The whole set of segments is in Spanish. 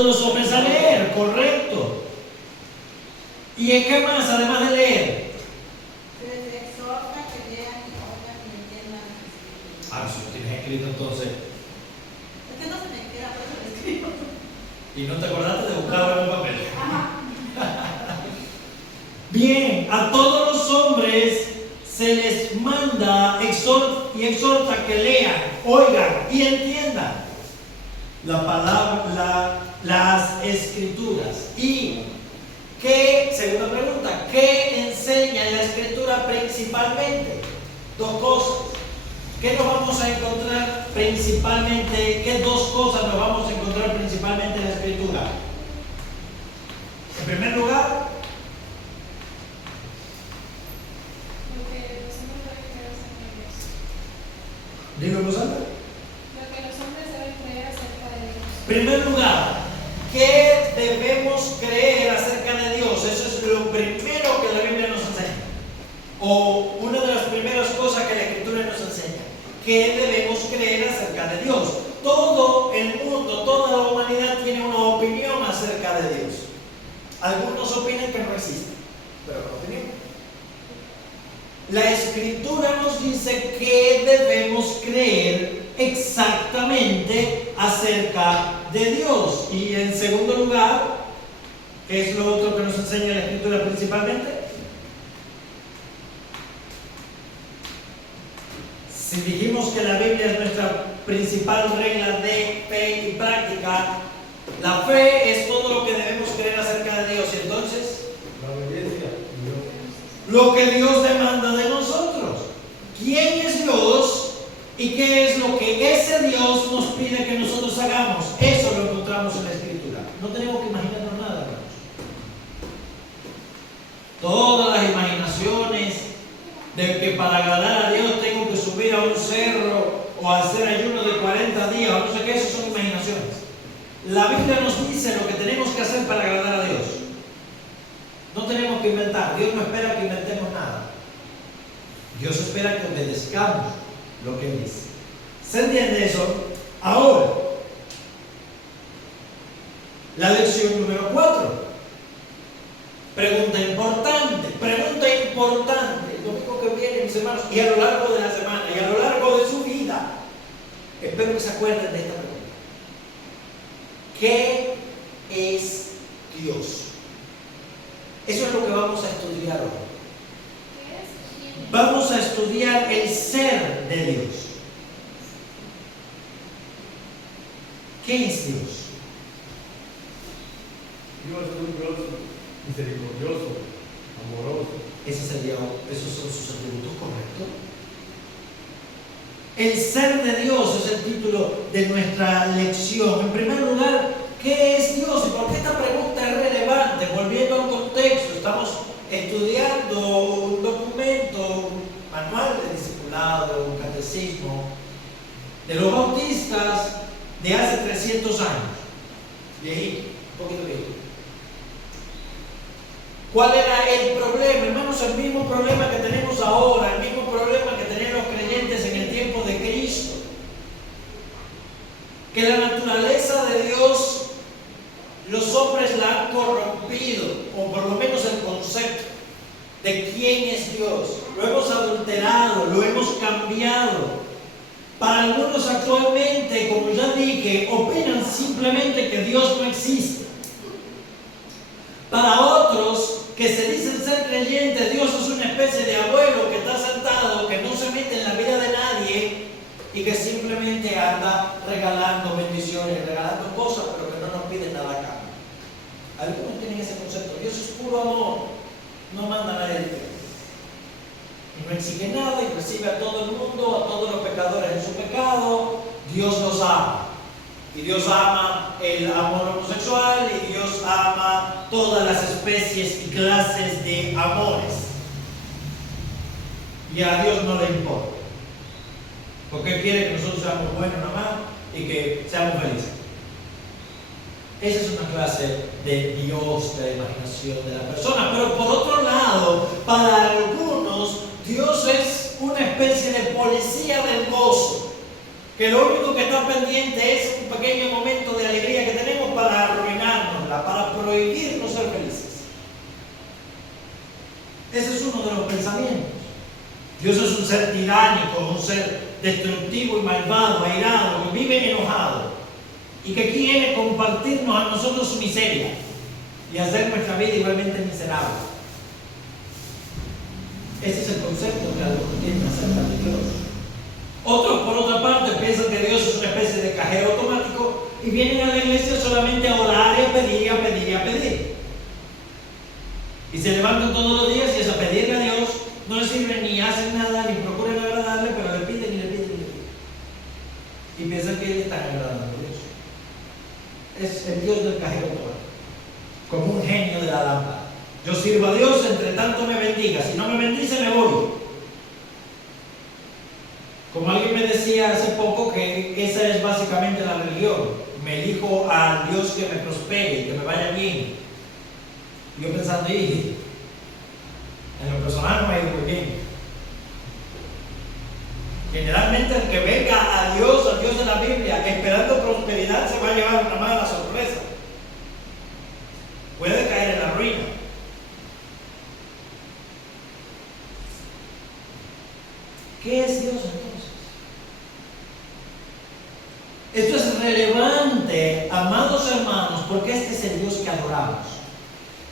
todos los hombres a leer, correcto. ¿Y en qué más, además de leer? Se les exhorta que lean y oigan y entiendan las escrituras. Ah, si lo tienes escrito entonces. Es que no se me queda, por eso lo escribo. ¿Y no te acordaste de buscarlo en un papel? Ajá. Bien, a todos los hombres se les manda y exhorta que lean, oigan y entiendan la palabra, las escrituras. Y ¿qué, segunda pregunta, qué enseña la escritura principalmente? Dos cosas. ¿Qué nos vamos a encontrar principalmente? ¿Qué dos cosas nos vamos a encontrar principalmente en la escritura? En primer lugar, Lo que los hombres deben creer acerca de Dios. digo en voz alta. Lo que los hombres deben creer acerca de Dios. En primer lugar, ¿qué debemos creer acerca de Dios? Eso es lo primero que la Biblia nos enseña. O una de las primeras cosas que la Escritura nos enseña. ¿Qué debemos creer acerca de Dios? Todo el mundo, toda la humanidad tiene una opinión acerca de Dios. Algunos opinan que no existe, pero ¿qué opinión? La Escritura nos dice que debemos creer exactamente acerca de Dios. Y en segundo lugar, ¿qué es lo otro que nos enseña la Escritura principalmente? Si dijimos que la Biblia es nuestra principal regla de fe y práctica, la fe es todo lo que debemos creer acerca de Dios. Y entonces, La obediencia. lo que Dios demanda de nosotros. ¿Quién es Dios? ¿Y qué es lo que ese Dios nos pide que nosotros hagamos? Eso lo encontramos en la Escritura. No tenemos que imaginarnos nada, hermanos. Todas las imaginaciones de que para agradar a Dios tengo que subir a un cerro o hacer ayuno de 40 días o no sé qué, eso son imaginaciones. La Biblia nos dice lo que tenemos que hacer para agradar a Dios. No tenemos que inventar. Dios no espera que inventemos nada. Dios espera que obedezcamos lo que Él dice. ¿Se entiende eso? Ahora, la lección número 4. Pregunta importante. El domingo que viene, mis hermanos, y a lo largo de la semana, y a lo largo de su vida, espero que se acuerden de esta pregunta. ¿Qué es Dios? Eso es lo que vamos a estudiar hoy. ¿Qué es? ¿Quién es? Vamos a estudiar el ser de Dios. ¿Qué es Dios? Dios es un Dios misericordioso, amoroso. Esos son sus atributos correctos. El ser de Dios es el título de nuestra lección. En primer lugar, ¿qué es Dios? ¿Y por qué esta pregunta es relevante? Volviendo al contexto, estamos estudiando un documento, un manual de discipulado, un catecismo de los bautistas de hace 300 años. Viejito, un poquito viejito. ¿Cuál era el problema? Hermanos, el mismo problema que tenemos ahora, el mismo problema que tenían los creyentes en el tiempo de Cristo. Que la naturaleza de Dios, los hombres la han corrompido, o por lo menos el concepto de quién es Dios. Lo hemos adulterado, lo hemos cambiado. Para algunos actualmente, como ya dije, opinan simplemente que Dios no existe. Para otros que se dicen ser creyentes, Dios es una especie de abuelo que está sentado, que no se mete en la vida de nadie y que simplemente anda regalando bendiciones, regalando cosas, pero que no nos pide nada a cambio. Algunos tienen ese concepto. Dios es puro amor, no manda a nadie al infierno. Y no exige nada y recibe a todo el mundo, a todos los pecadores en su pecado. Dios los ama. Y Dios ama el amor homosexual y Dios ama todas las especies y clases de amores. Y a Dios no le importa. Porque Él quiere que nosotros seamos buenos nada más y que seamos felices. Esa es una clase de Dios, de la imaginación de la persona. Pero por otro lado, para algunos, Dios es una especie de policía del gozo. Que lo único que está pendiente es un pequeño momento de alegría que tenemos para arruinar tiránico, un ser destructivo y malvado, airado, que vive enojado y que quiere compartirnos a nosotros su miseria y hacer nuestra vida igualmente miserable. Ese es el concepto que algunos tienen acerca de Dios. Otros, por otra parte, piensan que Dios es una especie de cajero automático y vienen a la iglesia solamente a orar y a pedir y a pedir y a pedir. Y se levantan todos los días y es a pedirle a Dios, no les sirven ni hacen nada, ni procuran agradarle, pero le piden y le piden y le piden. Y piensan que le están agradando a Dios. Es el Dios del cajero automático, como un genio de la lámpara. Yo sirvo a Dios, entre tanto me bendiga. Si no me bendice, me voy. Como alguien me decía hace poco que esa es básicamente la religión. Me elijo al Dios que me prospere y que me vaya bien. Y yo pensando, en lo personal no me ha ido muy bien. Generalmente el que venga al Dios de la Biblia, esperando prosperidad, se va a llevar una mala sorpresa. Puede caer en la ruina. ¿Qué es Dios entonces? Esto es relevante, amados hermanos, porque este es el Dios que adoramos.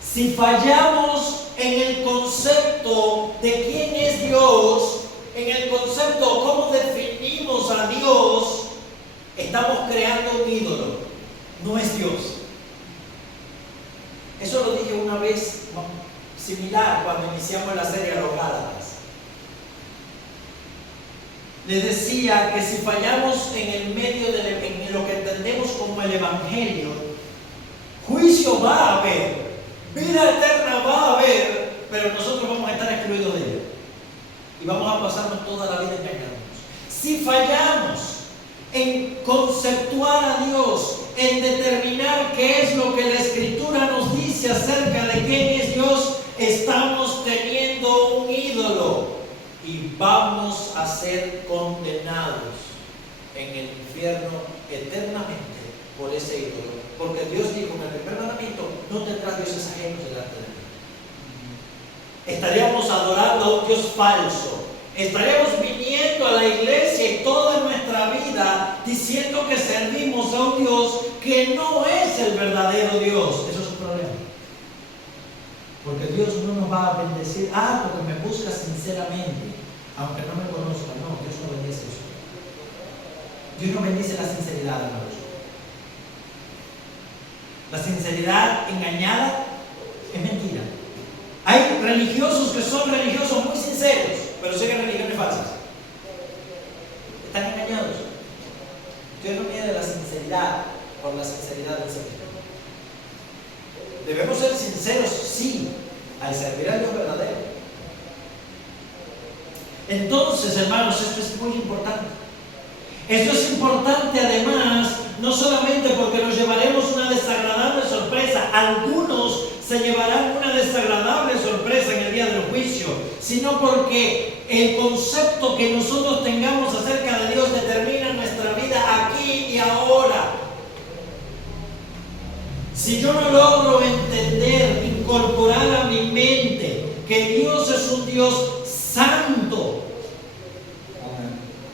Si fallamos en el concepto de quién es Dios, en el concepto cómo definimos a Dios, estamos creando un ídolo. No es Dios. Eso lo dije una vez similar cuando iniciamos la serie a los Gálatas. Les decía que si fallamos en el medio en lo que entendemos como el Evangelio, juicio va a haber, vida eterna va a haber, pero nosotros vamos a estar excluidos de ella y vamos a pasarnos toda la vida engañándonos. Si fallamos en conceptuar a Dios, en determinar qué es lo que la Escritura nos dice acerca de quién es Dios, estamos teniendo un ídolo. Y vamos a ser condenados en el infierno eternamente por ese ídolo. Porque Dios dijo en el primer mandamiento, no tendrás dioses ajenos delante de mí. Estaríamos adorando a un Dios falso. Estaríamos viniendo a la iglesia y toda nuestra vida diciendo que servimos a un Dios que no es el verdadero Dios. Eso es un problema. Porque Dios no nos va a bendecir, porque me busca sinceramente, aunque no me conozca. No, Dios no bendice eso. Dios no bendice la sinceridad, hermanos. La sinceridad engañada es mentira. Hay religiosos que son religiosos muy sinceros, pero siguen religiones falsas. Están engañados. Dios no mide la sinceridad por la sinceridad del ser. Debemos ser sinceros, sí, al servir al Dios verdadero. Entonces, hermanos, esto es muy importante. Esto es importante además, no solamente porque nos llevaremos una desagradable sorpresa, algunos se llevarán una desagradable sorpresa en el día del juicio, sino porque el concepto que nosotros tengamos acerca de Dios determina nuestra vida aquí y ahora. Si yo no logro entender, incorporar a mi mente que Dios es un Dios santo,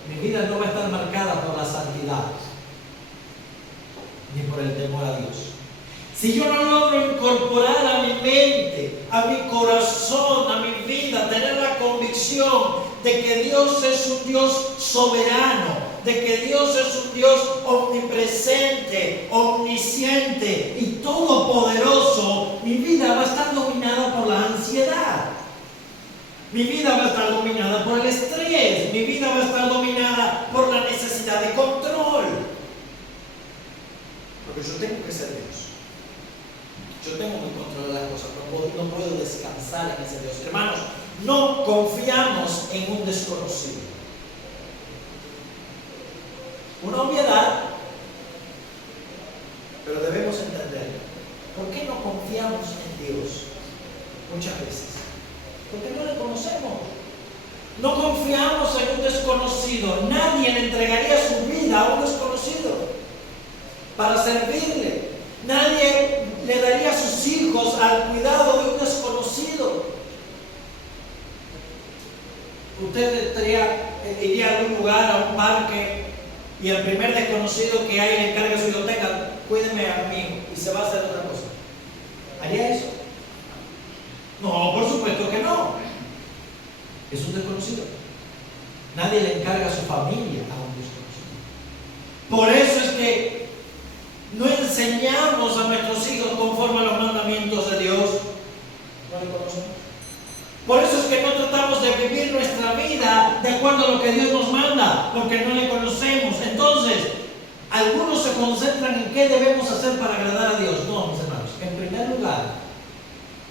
mi vida no va a estar marcada por la santidad ni por el temor a Dios. Si yo no logro incorporar a mi mente, a mi corazón, a mi vida, tener la convicción de que Dios es un Dios soberano, de que Dios es un Dios omnipresente, omnisciente y todopoderoso, mi vida va a estar dominada por la ansiedad. Mi vida va a estar dominada por el estrés. Mi vida va a estar dominada por la necesidad de control. Porque yo tengo que ser Dios. Yo tengo que controlar las cosas. No puedo descansar en ese Dios. Hermanos, no confiamos en un desconocido. Una obviedad, pero debemos entender. ¿Por qué no confiamos en Dios? Muchas veces. Porque no le conocemos. No confiamos en un desconocido. Nadie le entregaría su vida a un desconocido para servirle. Nadie le daría a sus hijos al cuidado de un desconocido. Usted estaría iría a algún lugar, a un parque, y el primer desconocido que hay le encarga su biblioteca, cuídeme a mí, y se va a hacer otra cosa. ¿Haría eso? No, por supuesto que no. Es un desconocido. Nadie le encarga a su familia a un desconocido. Por eso es que no enseñamos a nuestros hijos conforme a los mandamientos de Dios. ¿No le conocemos? Por eso es que no tratamos de vivir nuestra vida de acuerdo a lo que Dios nos manda, porque no le conocemos. Entonces, algunos se concentran en qué debemos hacer para agradar a Dios. No, mis hermanos. En primer lugar,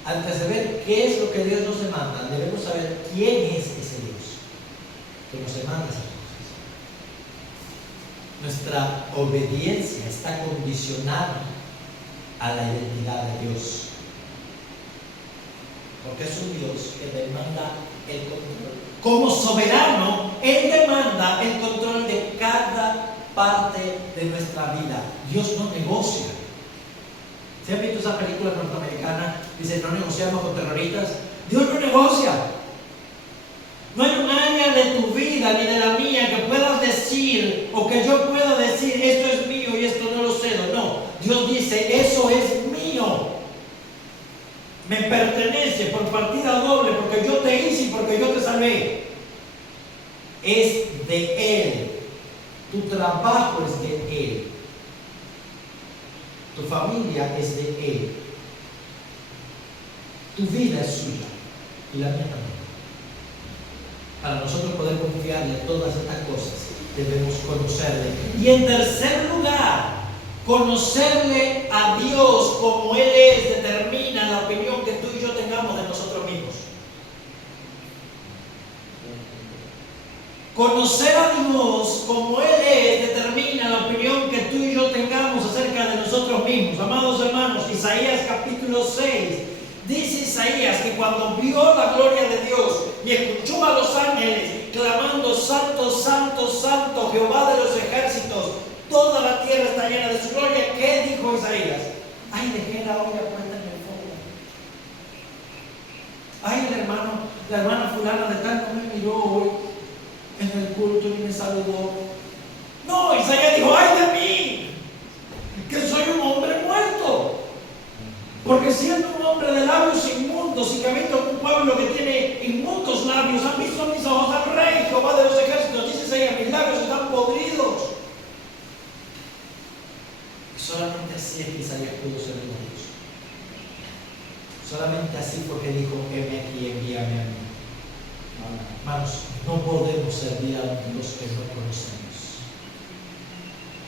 antes de ver qué es lo que Dios nos demanda, debemos saber quién es ese Dios que nos demanda esas cosas. Nuestra obediencia está condicionada a la identidad de Dios. Porque es un Dios que demanda el control. Como soberano, Él demanda el control de cada parte de nuestra vida. Dios no negocia. ¿Se han visto esa película norteamericana? Dice, no negociamos con terroristas. Dios no negocia. No hay un área de tu vida ni de la mía que puedas decir o que yo pueda decir, esto es mío y esto no lo cedo. No, Dios dice, eso es mío. Me pertenece por partida doble, porque yo te hice y porque yo te salvé. Es de Él. Tu trabajo es de Él. Tu familia es de Él. Tu vida es suya y la mía también. Para nosotros poder confiarle todas estas cosas, debemos conocerle. Y en tercer lugar, conocerle a Dios como Él es, determina la opinión que tú y yo tengamos de nosotros mismos. Conocer a Dios como Él es, determina la opinión que tú y yo tengamos acerca de nosotros mismos. Amados hermanos, Isaías capítulo 6, dice Isaías que cuando vio la gloria de Dios y escuchó a los ángeles clamando, Santo, Santo, Santo, Jehová de los ejércitos, toda la tierra está llena de su gloria. ¿Qué dijo Isaías? Ay, dejé la olla puesta en el fuego. Ay, la hermana fulana de tal no me miró hoy en el culto y me saludó. No, Isaías dijo, ay de mí, que soy un hombre muerto. Porque siendo un hombre de labios inmundos y que habito en un pueblo que tiene inmundos labios, han visto mis ojos al Rey, Jehová de los ejércitos. Dice Isaías, mis labios están podridos. Solamente así es que Isaías pudo ser de Dios. Solamente así porque dijo, heme aquí, envíame a mí. Hermanos, no podemos servir a un Dios que no conocemos.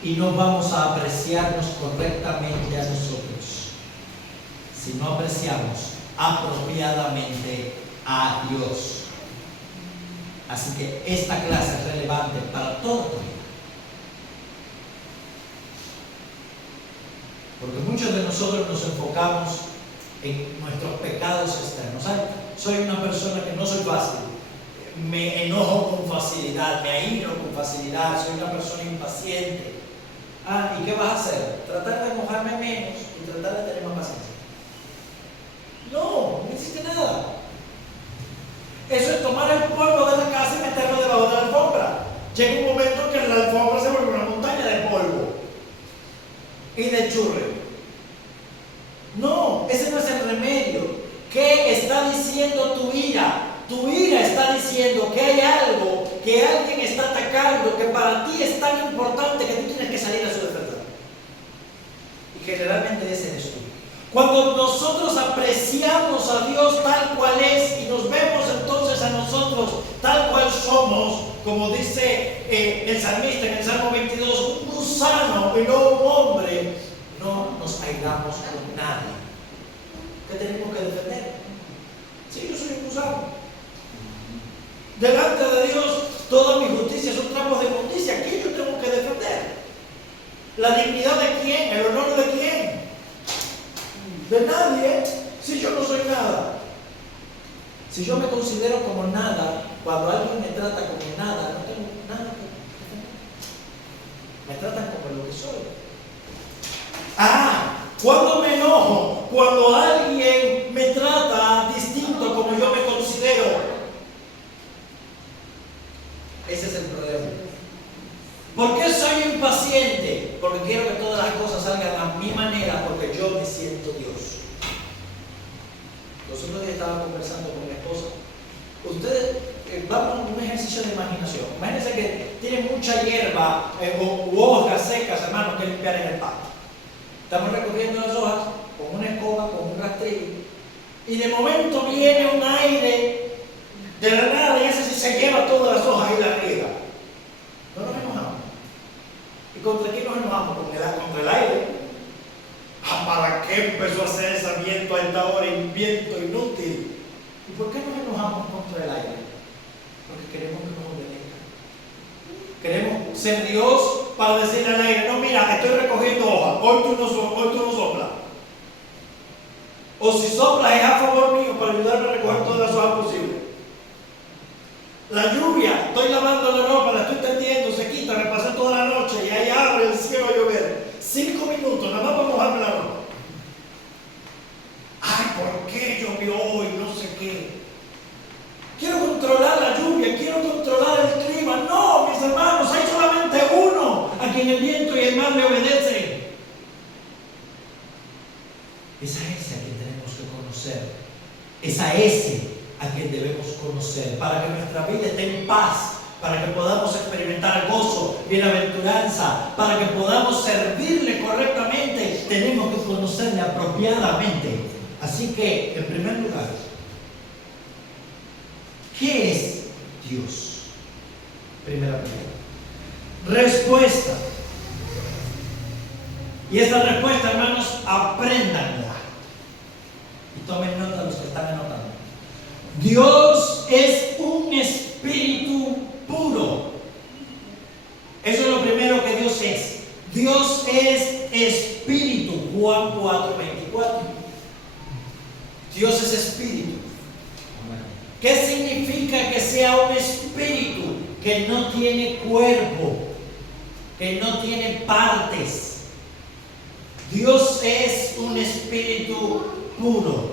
Y no vamos a apreciarnos correctamente a nosotros si no apreciamos apropiadamente a Dios. Así que esta clase es relevante para toda tu vida. Porque muchos de nosotros nos enfocamos en nuestros pecados externos. ¿Sabes? Soy una persona que no soy fácil. Me enojo con facilidad, me aíro con facilidad, soy una persona impaciente. ¿Y qué vas a hacer? Tratar de enojarme menos y tratar de tener más paciencia. No hiciste nada. Eso es tomar el polvo de la casa y meterlo debajo de la alfombra. Llega un momento en que la alfombra se vuelve una montaña de polvo y de churre. No, ese no es el remedio. ¿Qué está diciendo tu ira? Tu ira está diciendo que hay algo que alguien está atacando, que para ti es tan importante que tú tienes que salir a su defensa. Y generalmente ese eres tú. Cuando nosotros apreciamos a Dios tal cual es y nos vemos entonces a nosotros tal cual somos, como dice el salmista en el Salmo 22, un gusano y no un hombre, no nos airamos con nadie. ¿Qué tenemos que defender? Sí, yo soy un gusano. Delante de Dios, toda mi justicia son trapos de inmundicia. ¿Quién yo tengo que defender? ¿La dignidad de quién? ¿El honor de quién? De nadie. Si yo no soy nada. Si yo me considero como nada, cuando alguien me trata como nada, no tengo nada que defender. Me tratan como lo que soy. Cuando me enojo, cuando alguien me trata distinto como yo me considero. Ese manera porque yo me siento Dios. Los otros días estaba conversando con mi esposa. Ustedes, vamos a un ejercicio de imaginación. Imagínense que tienen mucha hierba o hojas secas, hermano, que limpiar en el patio. Estamos recogiendo las hojas con una escoba, con un rastrillo, y de momento viene un aire de la nada y ese sí se lleva todas las hojas y las riega. No nos enojamos. ¿Y contra quién nos enojamos? Contra el aire. ¿Para qué empezó a hacer ese viento a esta hora? Un viento inútil. ¿Y por qué nos enojamos contra el aire? Porque queremos que nos obedezca. Queremos ser Dios para decirle al aire, no, mira, estoy recogiendo hojas, hoy tú no soplas. O si soplas es a favor mío para ayudarme a recoger todas las hojas posibles. La lluvia, estoy lavando la ropa, la estoy tendiendo, se quita, me pasé toda la noche y ahí abre el cielo a llover. 5 minutos, nada más para mojarme la ropa. Ay, ¿por qué llovió hoy? No sé qué. Quiero controlar la lluvia, quiero controlar el clima. No, mis hermanos, hay solamente uno a quien el viento y el mar le obedecen. Es a ese a quien tenemos que conocer. Es a ese a quien debemos conocer para que nuestra vida esté en paz, para que podamos experimentar gozo, bienaventuranza, para que podamos servirle correctamente. Tenemos que conocerle apropiadamente. Así que, en primer lugar, ¿qué es Dios? Primera pregunta. Respuesta. Y esta respuesta, hermanos, apréndanla. Y tomen nota los que están anotando. Dios es un espíritu puro. Eso es lo primero que Dios es. Dios es espíritu. Juan 4:24. Dios es espíritu. ¿Qué significa que sea un espíritu? Que no tiene cuerpo, que no tiene partes. Dios es un espíritu puro,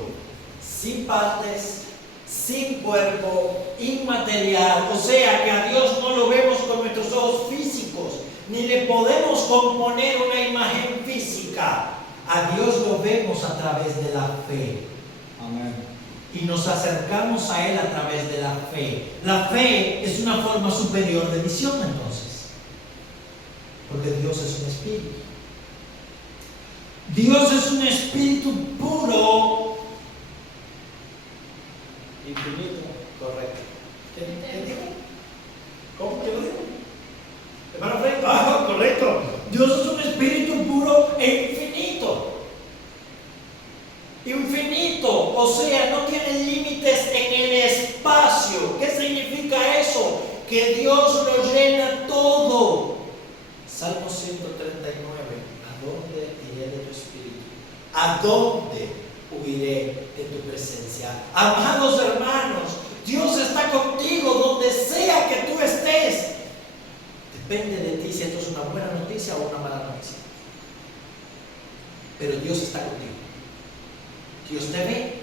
sin partes, sin cuerpo, inmaterial. O sea que a Dios no lo vemos con nuestros ojos físicos, ni le podemos componer una imagen física. A Dios lo vemos a través de la fe. Amén. Y nos acercamos a Él a través de la fe. La fe es una forma superior de visión, entonces, porque Dios es un espíritu. Dios es un espíritu puro, infinito, correcto. ¿Qué dijo? ¿Cómo? ¿Qué lo dijo? Hermano Fred, correcto. Dios es un espíritu puro e infinito. Infinito, o sea, no tiene límites en el espacio. ¿Qué significa eso? Que Dios lo llena todo. Salmo 139. ¿A dónde iré de tu espíritu? ¿A dónde huiré de tu presencia? Amados hermanos, Dios está contigo donde sea que tú estés. Depende de ti si esto es una buena noticia o una mala noticia. Pero Dios está contigo. Dios te ve.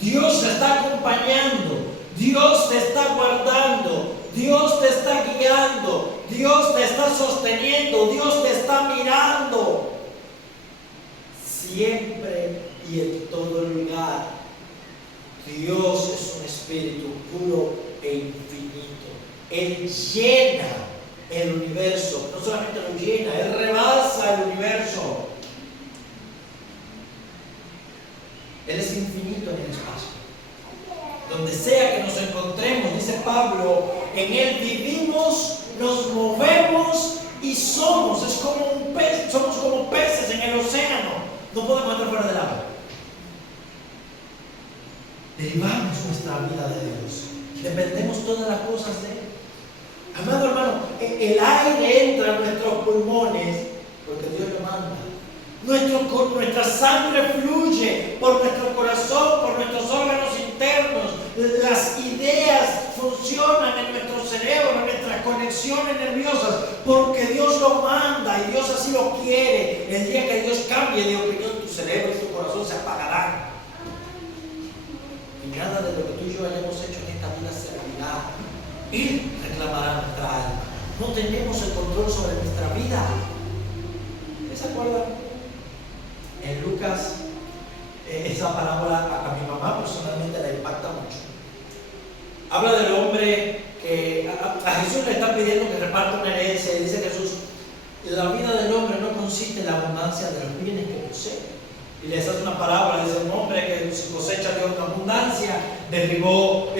Dios te está acompañando. Dios te está guardando. Dios te está guiando. Dios te está sosteniendo. Dios te está mirando. Siempre y en todo lugar. Dios es un espíritu puro e infinito. Él llena el universo. No solamente lo llena, Él rebasa el universo. Él es infinito en el espacio. Donde sea que nos encontremos, dice Pablo, en Él vivimos, nos movemos y somos. Es como un pez, somos como peces en el océano. No podemos estar fuera del agua. Derivamos nuestra vida de Dios. Dependemos todas las cosas de Él. Amado hermano, el aire entra en nuestros pulmones porque Dios lo manda. Nuestra sangre fluye por nuestro corazón, por nuestros órganos internos. Las ideas funcionan en nuestro cerebro, en nuestras conexiones nerviosas, porque Dios lo manda y Dios así lo quiere. El día que Dios cambie de opinión, tu cerebro y tu corazón se apagarán. Y nada de lo que tú y yo hayamos hecho en esta vida servirá. Él reclamará nuestra alma. No tenemos el control sobre nuestra vida. ¿Ustedes se acuerdan? En Lucas, esa parábola a mi mamá personalmente la impacta mucho. Habla del hombre que a Jesús le están pidiendo que reparta una herencia y dice Jesús, la vida del hombre no consiste en la abundancia de los bienes que posee. Y les hace una parábola, dice un hombre que su cosecha dio una abundancia, derribó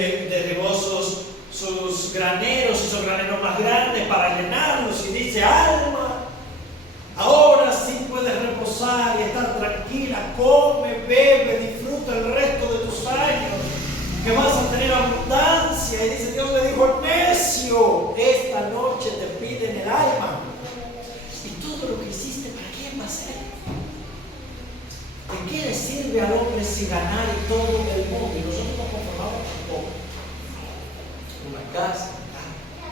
sus graneros, hizo graneros más grandes para llenarlos y dice, alma, ahora sí puedes reposar y estar tranquila, come, bebe, disfruta el resto de tus años, que vas a tener abundancia. Y dice, Dios le dijo, necio, esta noche te piden el alma. Y todo lo que hiciste, ¿para quién va a ser? ¿De qué le sirve al hombre si ganar y todo el mundo? Y nosotros nos conformamos con poco. Una casa.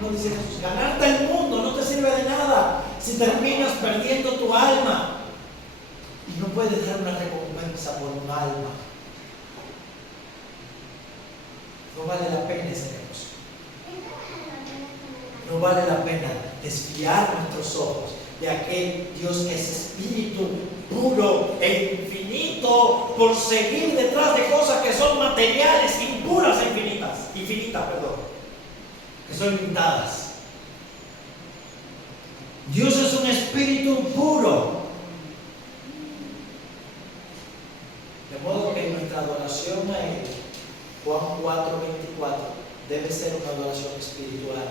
No dice Jesús, ganarte el mundo no te sirve de nada si terminas perdiendo tu alma. Y no puedes dar una recompensa por un alma. No vale la pena ese negocio. No vale la pena desviar nuestros ojos de aquel Dios que es espíritu puro e infinito por seguir detrás de cosas que son materiales, impuras e infinitas, que son limitadas. Dios es un espíritu puro. De modo que nuestra adoración a Él, Juan 4:24, debe ser una adoración espiritual.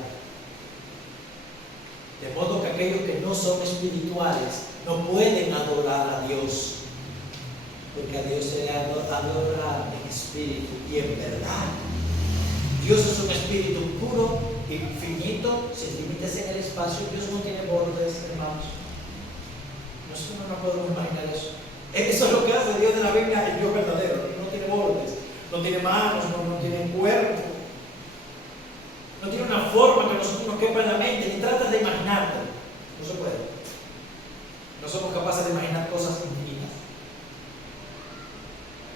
De modo que aquellos que no son espirituales no pueden adorar a Dios, porque a Dios se le adora en espíritu y en verdad. Dios es un espíritu puro, infinito, sin límites en el espacio. Dios no tiene bordes, hermanos. Nosotros no podemos imaginar eso. Eso es lo que hace Dios de la Biblia, el Dios verdadero. No tiene bordes, no tiene manos, no tiene cuerpo. No tiene una forma que nosotros nos quepa en la mente, ni tratas de imaginártelo. No se puede. No somos capaces de imaginar cosas infinitas.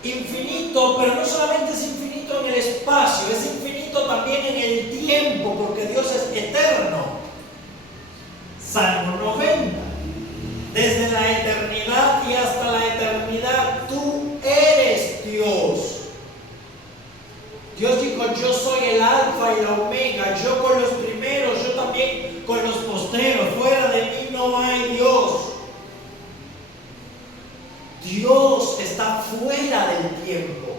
Infinito, pero no solamente es infinito en el espacio, es infinito también en el tiempo, porque Dios es eterno. Salmo 90. Desde la eternidad y hasta la eternidad, tú eres Dios. Dios dijo, yo soy el alfa y la omega, yo con los primeros, yo también con los postreros, fuera de mí no hay Dios. Dios está fuera del tiempo,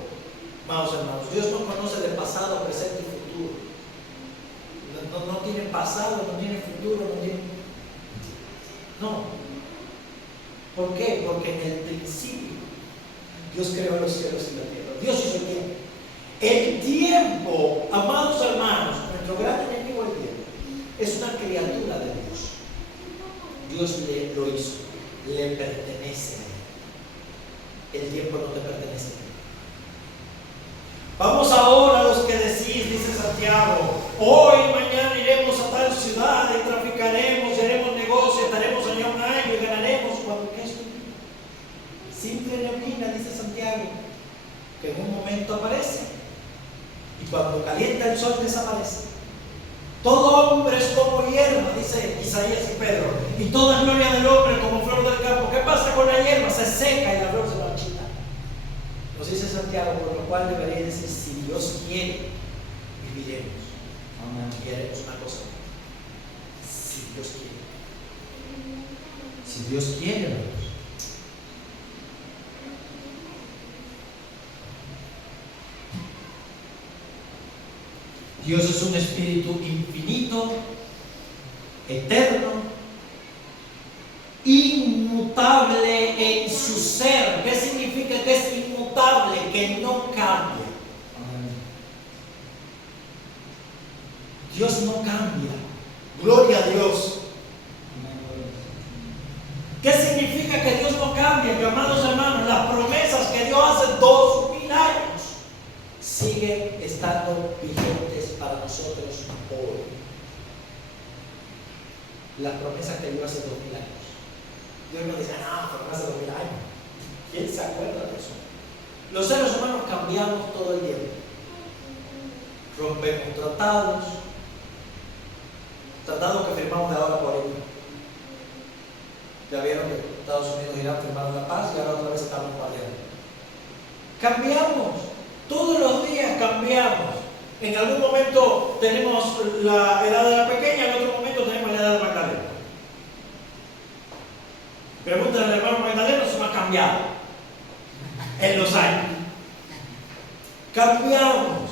amados hermanos. Dios no conoce de pasado, presente y futuro. No tiene pasado, no tiene futuro, no tiene... No. ¿Por qué? Porque en el principio Dios creó los cielos y la tierra. Dios hizo el tiempo. El tiempo, amados hermanos, nuestro gran enemigo el tiempo, es una criatura de Dios. Dios lo hizo, le pertenece a Él. El tiempo no te pertenece a ti. Vamos ahora a los que decís, dice Santiago, hoy y mañana iremos a tal ciudad y traficaremos, y haremos negocio, estaremos allá un año y ganaremos. ¿Cuándo qué es tu vida? Simple neblina, dice Santiago, que en un momento aparece. Y cuando calienta el sol desaparece. Todo hombre es como hierba, dice Isaías y Pedro, y toda gloria del hombre como flor del campo. ¿Qué pasa con la hierba? Se seca y la flor se marchita. Nos dice Santiago, por lo cual debería decir, si Dios quiere, viviremos. Y haremos una cosa. Si Dios quiere. Si Dios quiere, hermanos. Dios es un espíritu infinito, eterno, inmutable en su ser. ¿Qué significa que es inmutable? Que no cambia. Dios no cambia. Gloria a Dios. ¿Qué significa que Dios no cambia? Que, amados hermanos, las promesas que Dios hace 2000 años siguen estando vigentes para nosotros hoy. Las promesas que Dios hace 2000 años. Dios no dice, promesas de 2000 años. ¿Quién se acuerda de eso? Los seres humanos cambiamos todo el tiempo. Rompemos tratados que firmamos de ahora por ahí. Ya vieron que Estados Unidos y Irán firmaron la paz y ahora otra vez estamos peleando. Cambiamos, todos los días cambiamos. En algún momento tenemos la edad de la pequeña, en otro momento tenemos la edad de Magdalena. Pregúntale al hermano Magdalena si no ha cambiado en los años. Cambiamos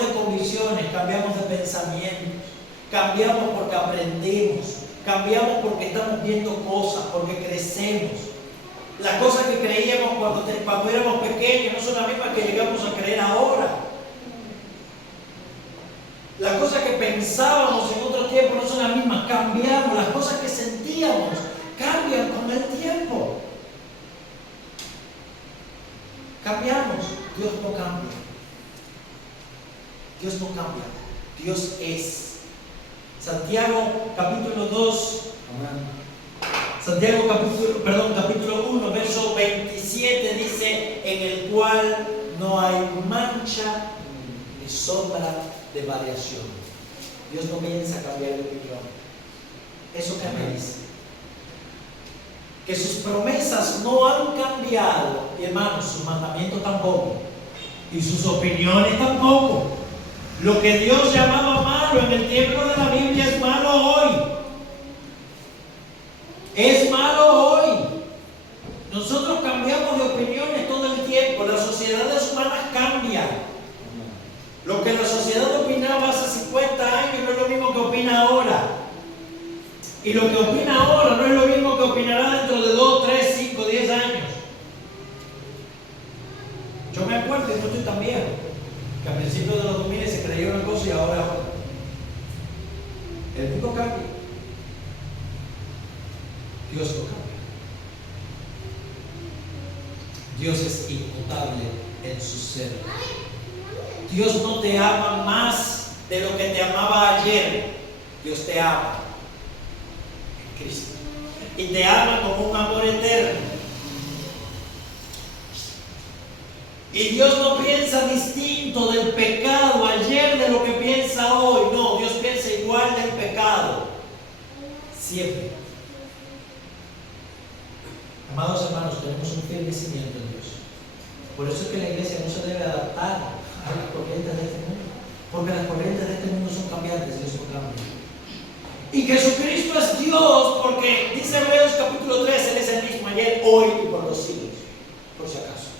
de convicciones, cambiamos de pensamientos, cambiamos porque aprendemos, cambiamos porque estamos viendo cosas, porque crecemos. Las cosas que creíamos cuando éramos pequeños no son las mismas que llegamos a creer ahora. Las cosas que pensábamos en otro tiempo no son las mismas, cambiamos. Las cosas que sentíamos cambian con el tiempo. Cambiamos. Dios no cambia. Dios no cambia. Dios es. Santiago capítulo 2. Santiago capítulo 1, verso 27 dice: en el cual no hay mancha ni sombra de variación. Dios no piensa cambiar de opinión. Eso que me dice. Que sus promesas no han cambiado, y hermanos, sus mandamientos tampoco, y sus opiniones tampoco. Lo que Dios llamaba malo en el tiempo de la Biblia es malo hoy. Es malo hoy. Nosotros cambiamos de opiniones todo el tiempo. Las sociedades humanas cambian. Lo que la sociedad opinaba hace 50 años no es lo mismo que opina ahora. Y lo que opina ahora no es lo mismo que opinará dentro de 2, 3, 5, 10 años. Yo me acuerdo, y no estoy tan viejo, que al principio de los 2000 se creyó una cosa y ahora es otra. El mundo cambia. Dios no cambia. Dios es inmutable en su ser. Dios no te ama más de lo que te amaba ayer. Dios te ama en Cristo. Y te ama como un amor eterno. Y Dios no piensa distinto del pecado ayer de lo que piensa hoy. No, Dios piensa igual del pecado. Siempre. Amados hermanos, tenemos un firme cimiento en Dios. Por eso es que la iglesia no se debe adaptar a las corrientes de este mundo, porque las corrientes de este mundo son cambiantes, Dios no cambia. Y Jesucristo es Dios, porque dice Hebreos capítulo 3, Él es el mismo ayer, hoy y por los siglos, por si acaso.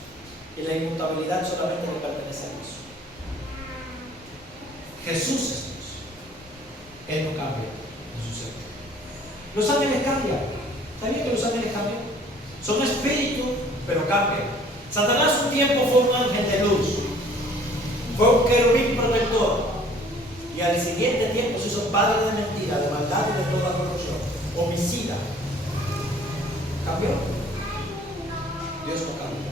Y la inmutabilidad solamente le pertenece a Dios. Jesús es Dios. Él no cambia en su ser. Los ángeles cambian. ¿Sabían que los ángeles cambian? Son espíritus, pero cambian. Satanás un tiempo fue un ángel de luz. Fue un querubín protector. Y al siguiente tiempo se hizo padre de mentira, de maldad y de toda corrupción. Homicida. Cambió. Dios no cambia.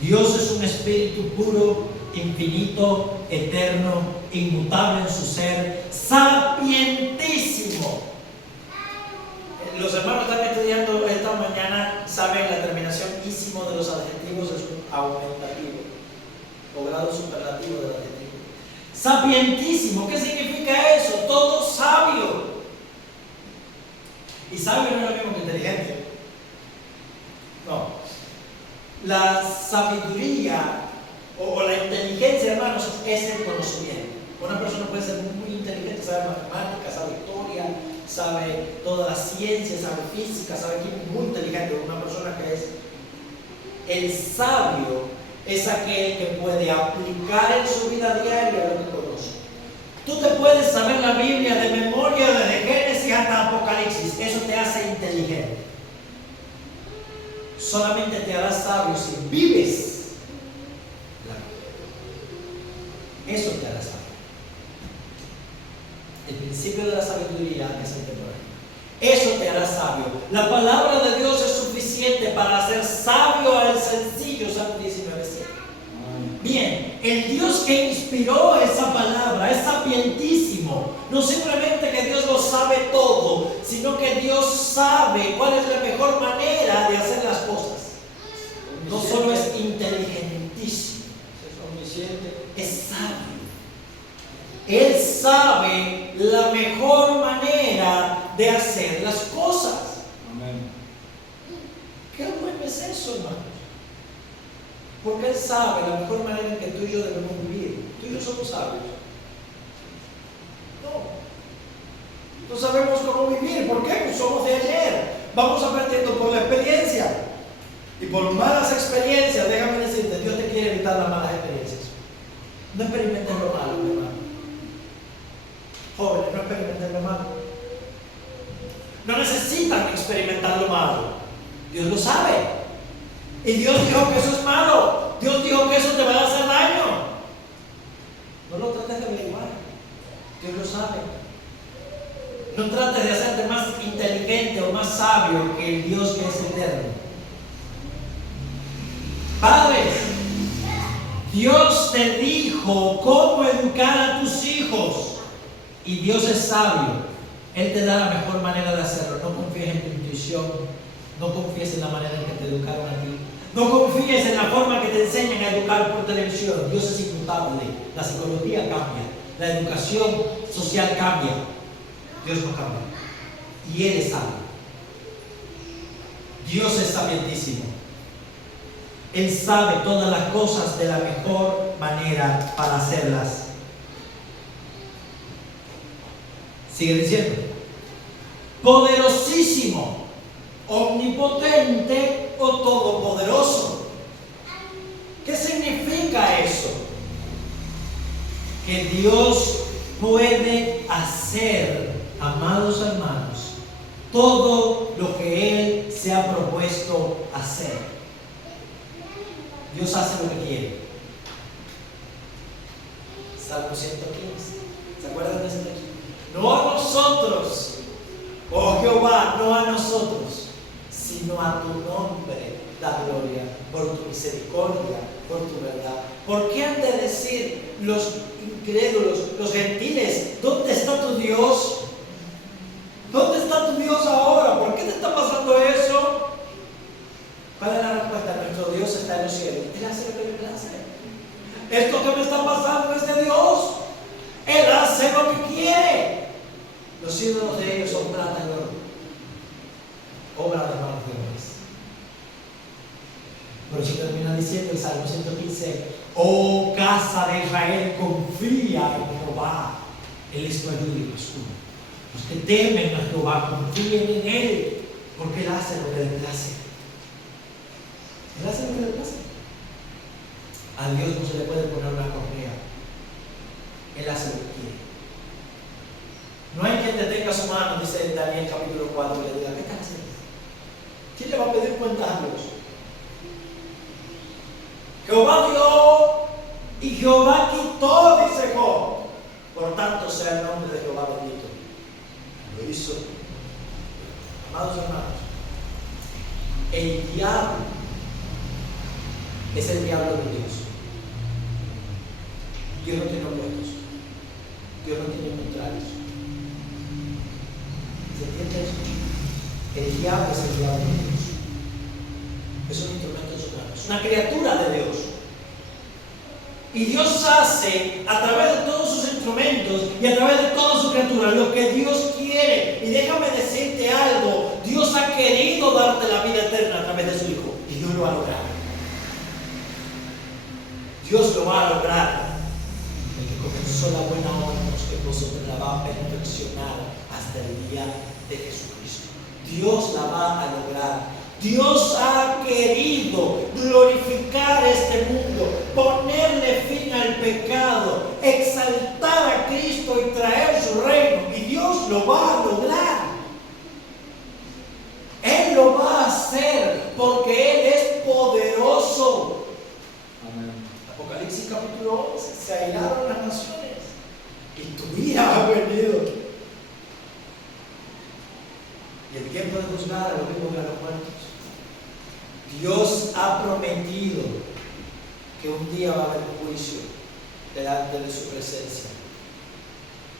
Dios es un espíritu puro, infinito, eterno, inmutable en su ser, sapientísimo. Los hermanos que están estudiando esta mañana saben la terminación ísimo de los adjetivos es un aumentativo o grado superlativo del adjetivo. Sapientísimo, ¿qué significa eso? Todo sabio. Y sabio no es lo mismo que inteligente. No. La sabiduría o la inteligencia, hermanos, es el conocimiento. Una persona puede ser muy inteligente, sabe matemáticas, sabe historia, sabe toda la ciencia, sabe física, sabe química, muy inteligente. Una persona que es el sabio es aquel que puede aplicar en su vida diaria lo que conoce. Tú te puedes saber la Biblia de memoria desde Génesis hasta Apocalipsis, eso te hace inteligente. Solamente te harás sabio si vives la vida. Eso te hará sabio. El principio de la sabiduría es el temporal. Eso te hará sabio. La palabra de Dios es suficiente para hacer sabio al sencillo. Salmo 19:7. Bien, el Dios que inspiró esa palabra es sapientísimo. No simplemente que Dios lo sabe todo, sino que Dios sabe cuál es la mejor manera de hacer las cosas. No solo es inteligentísimo, es omnisciente, es sabio. Él sabe la mejor manera manera de hacer las cosas. Amén. Qué bueno es eso, hermanos. Porque Él sabe la mejor manera en que tú y yo debemos vivir. Tú y yo somos sabios. No sabemos cómo vivir. ¿Por qué? Pues somos de ayer. Vamos aprendiendo por la experiencia. Y por malas experiencias, déjame decirte, Dios te quiere evitar las malas experiencias. No experimenten lo malo, mi hermano. Jóvenes, no experimenten lo malo. No necesitan experimentar lo malo. Dios lo sabe. Y Dios dijo que eso es malo. Dios dijo que eso te va a hacer daño. No lo trates de averiguar. Dios lo sabe. No trates de hacerte más inteligente o más sabio que el Dios que es eterno. Padres, Dios te dijo cómo educar a tus hijos. Y Dios es sabio. Él te da la mejor manera de hacerlo. No confíes en tu intuición. No confíes en la manera en que te educaron a ti. No confíes en la forma que te enseñan a educar por televisión. Dios es inmutable. La psicología cambia. La educación social cambia. Dios no cambia. Y Él es sabio. Dios es sapientísimo. Él sabe todas las cosas de la mejor manera para hacerlas. Sigue diciendo. Poderosísimo, omnipotente o todopoderoso. ¿Qué significa eso? Que Dios puede hacer, amados hermanos, todo lo que Él se ha propuesto hacer. Dios hace lo que quiere. Salmo 115. ¿Se acuerdan de ese texto? No a nosotros, oh Jehová, no a nosotros, sino a tu nombre da gloria, por tu misericordia, por tu verdad. ¿Por qué han de decir los incrédulos, los gentiles, ¿dónde está tu Dios? ¿Dónde está tu Dios ahora? ¿Por qué te está pasando eso? ¿Cuál es la respuesta? Nuestro Dios está en los cielos. Él hace lo que le place. Esto que me está pasando es de Dios. Él hace lo que quiere. Los ídolos de ellos son plata y oro. Obra de manos de hombres. Por eso termina diciendo el Salmo 115: oh casa de Israel, confía en Jehová. Él es tu ayuda y tu escudo. Los que temen a Jehová confíen en Él, porque Él hace lo que le place. Él hace lo que le place. A Dios no se le puede poner una correa. Él hace lo que quiere. No hay quien detenga su mano, dice en Daniel capítulo 4, y le diga: ¿qué estás haciendo? ¿Quién le va a pedir cuentas a Dios? Jehová dio y Jehová quitó, dice Job. Por tanto sea el nombre de Jehová bendito. Lo hizo. Amados hermanos, el diablo es el diablo de Dios. Dios no tiene opuestos. Dios no tiene contrarios. ¿Se entiende eso? El diablo es el diablo de Dios. Es un instrumento de su mano. Es una criatura de Dios. Y Dios hace a través de todos sus instrumentos y a través de toda su criatura lo que Dios quiere. Y déjame decirte algo: Dios ha querido darte la vida eterna a través de su Hijo. Y Dios lo va a lograr. Dios lo va a lograr. El que comenzó la buena obra en vosotros la va a perfeccionar hasta el día de Jesucristo. Dios la va a lograr. Dios ha querido glorificar este mundo, ponerle fin al pecado, exaltar a Cristo y traer su reino. Y Dios lo va a lograr. Él lo va a hacer porque Él es poderoso. Amén. Apocalipsis capítulo 11. Se airaron las naciones y tu ira ha venido. Y el tiempo de juzgar a los vivos y a los muertos. Dios ha prometido que un día va a haber un juicio delante de su presencia.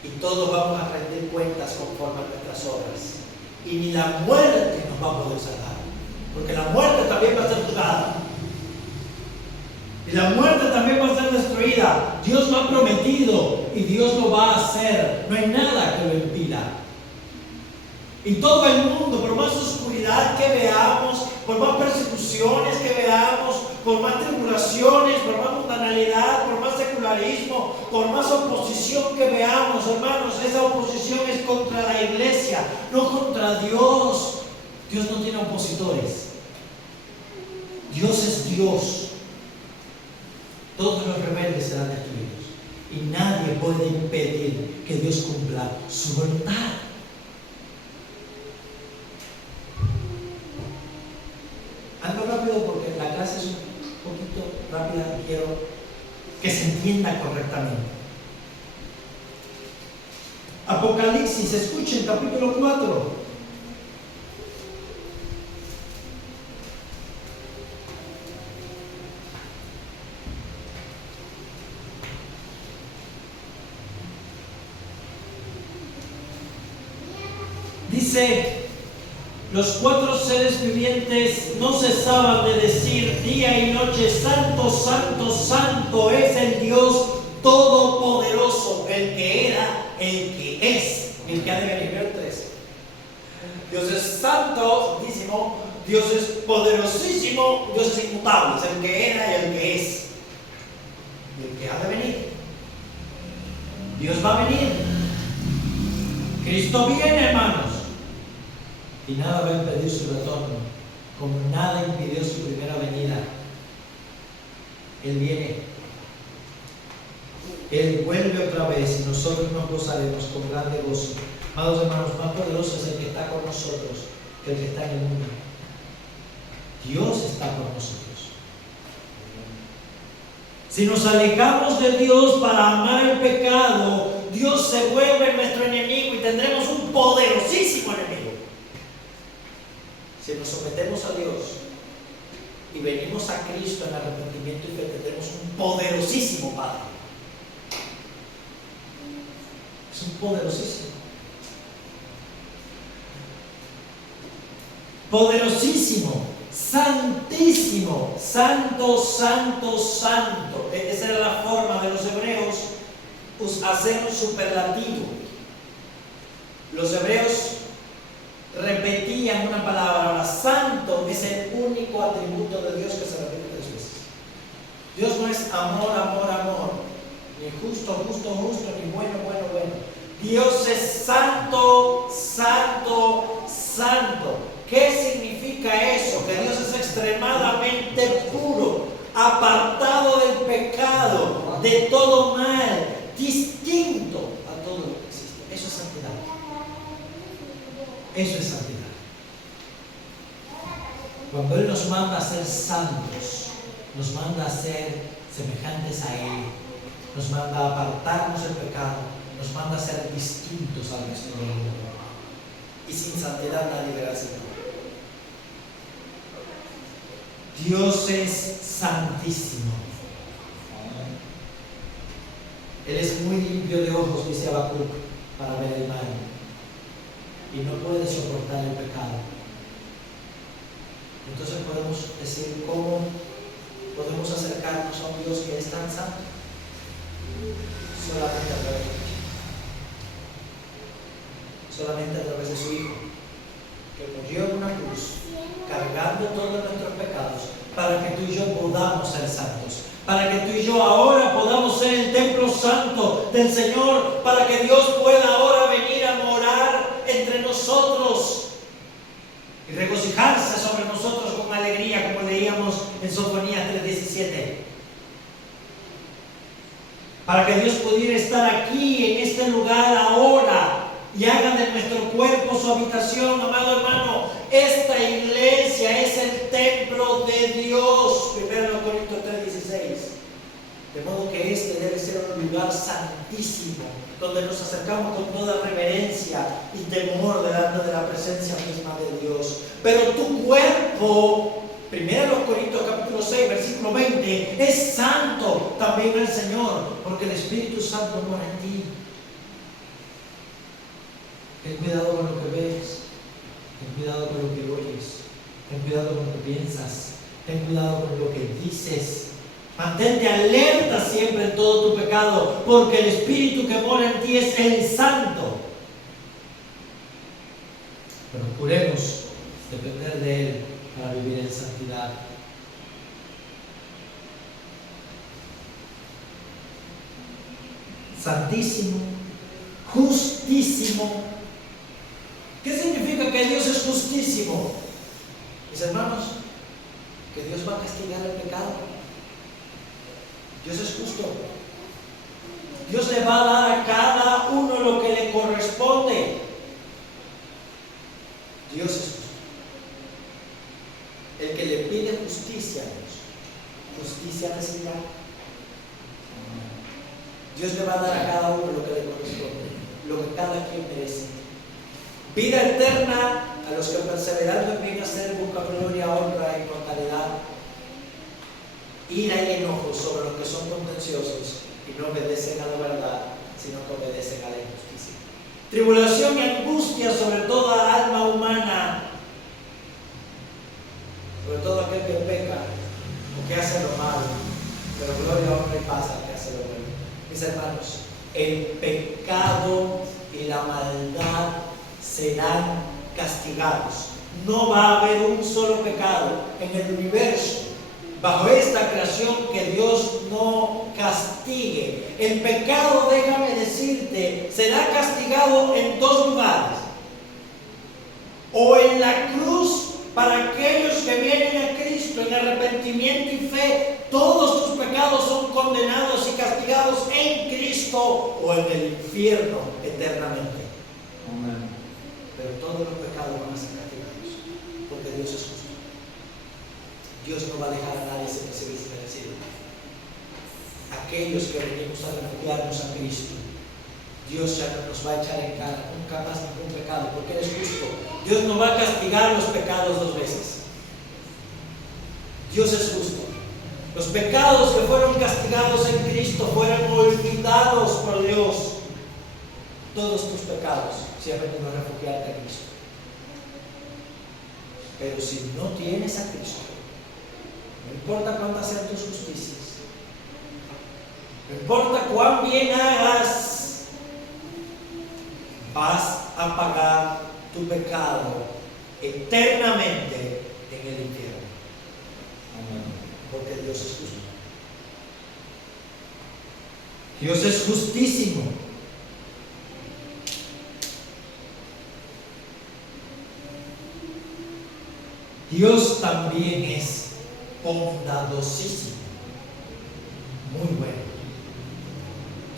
Y todos vamos a rendir cuentas conforme a nuestras obras. Y ni la muerte nos va a poder salvar. Porque la muerte también va a ser juzgada. Y la muerte también va a ser destruida. Dios lo ha prometido y Dios lo va a hacer. No hay nada que lo impida. Y todo el mundo, por más oscuridad que veamos, por más persecuciones que veamos, por más tribulaciones, por más mundanalidad, por más secularismo, por más oposición que veamos, hermanos, esa oposición es contra la iglesia, no contra Dios. Dios no tiene opositores. Dios es Dios. Todos los rebeldes serán destruidos y nadie puede impedir que Dios cumpla su voluntad. Algo rápido porque la clase es un poquito rápida y quiero que se entienda correctamente. Apocalipsis, escuchen, capítulo 4. Dice: los 4 seres vivientes no cesaban de decir día y noche: Santo, Santo, Santo es el Dios Todopoderoso, el que era, el que es, el que ha de venir. Verso 3. Dios es santísimo, Dios es poderosísimo, Dios es inmutable, es el que era y el que es, y el que ha de venir. Dios va a venir. Cristo viene, hermanos. Y nada va a impedir su retorno, como nada impidió su primera venida. Él viene. Él vuelve otra vez y nosotros nos gozaremos con grande gozo. Amados hermanos, más poderoso es el que está con nosotros que el que está en el mundo. Dios está con nosotros. Si nos alejamos de Dios para amar el pecado, Dios se vuelve nuestro enemigo y tendremos un poderosísimo enemigo. Si nos sometemos a Dios y venimos a Cristo en arrepentimiento y fe, tendremos un poderosísimo Padre. Es un poderosísimo. Poderosísimo, santísimo, santo, santo, santo. Esa era la forma de los hebreos hacer un superlativo. Los hebreos repetían una palabra. Ahora, santo es el único atributo de Dios que se repite 3 veces. Dios no es amor, amor, amor, ni justo, justo, justo, ni bueno, bueno, bueno. Dios es santo, santo, santo. ¿Qué significa eso? Que Dios es extremadamente puro, apartado del pecado, de todo mal, distinto a todo lo que existe. Eso es santidad. Eso es santidad. Cuando Él nos manda a ser santos, nos manda a ser semejantes a Él, nos manda a apartarnos del pecado, nos manda a ser distintos al resto del mundo. Y sin santidad nadie verá al Señor. Dios es santísimo. Él es muy limpio de ojos, dice Habacuc, para ver el mal. Y no puede soportar el pecado. Entonces podemos decir: ¿cómo podemos acercarnos a un Dios que es tan santo? Solamente a través de Cristo. Solamente a través de su Hijo, que murió en una cruz, cargando todos nuestros pecados, para que tú y yo podamos ser santos, para que tú y yo ahora podamos ser el templo santo del Señor, para que Dios pueda ahora venir a morar entre nosotros y regocijarse sobre nosotros con alegría, como leíamos en Sofonías 3:17. Para que Dios pudiera estar aquí en este lugar ahora y haga de nuestro cuerpo su habitación. Amado hermano, esta iglesia es el templo de Dios. 1 Corintios 3:16. De modo que este debe ser un lugar santísimo, donde nos acercamos con toda reverencia y temor delante de la presencia misma de Dios. Pero tu cuerpo, 1 Corintios capítulo 6, versículo 20, es santo también el Señor, porque el Espíritu Santo mora en ti. Ten cuidado con lo que ves, ten cuidado con lo que oyes, ten cuidado con lo que piensas, ten cuidado con lo que dices. Mantente alerta siempre en todo tu pecado, porque el Espíritu que mora en ti es el Santo. Procuremos depender de Él para vivir en santidad. Santísimo, justísimo. ¿Qué significa que Dios es justísimo? Mis hermanos, que Dios va a castigar el pecado. Dios es justo. Dios le va a dar a cada uno lo que le corresponde. Dios es justo. El que le pide justicia a Dios, justicia recibirá. Dios le va a dar a cada uno lo que le corresponde, lo que cada quien merece. Vida eterna a los que perseverando en bien hacer buscan gloria, honra y inmortalidad. Ira y enojo sobre los que son contenciosos y no obedecen a la verdad, sino que obedecen a la injusticia. Tribulación y angustia sobre toda alma humana, sobre todo aquel que peca o que hace lo malo, pero gloria, honra y paz al que hace lo bueno. Mis hermanos, el pecado y la maldad serán castigados. No va a haber un solo pecado en el universo, bajo esta creación, que Dios no castigue. El pecado, déjame decirte, será castigado en dos lugares: o en la cruz, para aquellos que vienen a Cristo en arrepentimiento y fe, todos tus pecados son condenados y castigados en Cristo, o en el infierno eternamente. Amén. Pero todos los pecados van a ser castigados, porque Dios es justo. Dios no va a dejar a nadie sin recibir su merecido. Aquellos que venimos a refugiarnos a Cristo, Dios ya no nos va a echar en cara nunca más ningún pecado, porque Él es justo. Dios no va a castigar los pecados dos veces. Dios es justo. Los pecados que fueron castigados en Cristo fueron olvidados por Dios. Todos tus pecados si has venido a refugiarte a Cristo. Pero si no tienes a Cristo, no importa cuántas sean tus justicias, no importa cuán bien hagas, vas a pagar tu pecado eternamente en el infierno. Amén. Porque Dios es justo. Dios es justísimo. Dios también es bondadosísimo, muy bueno.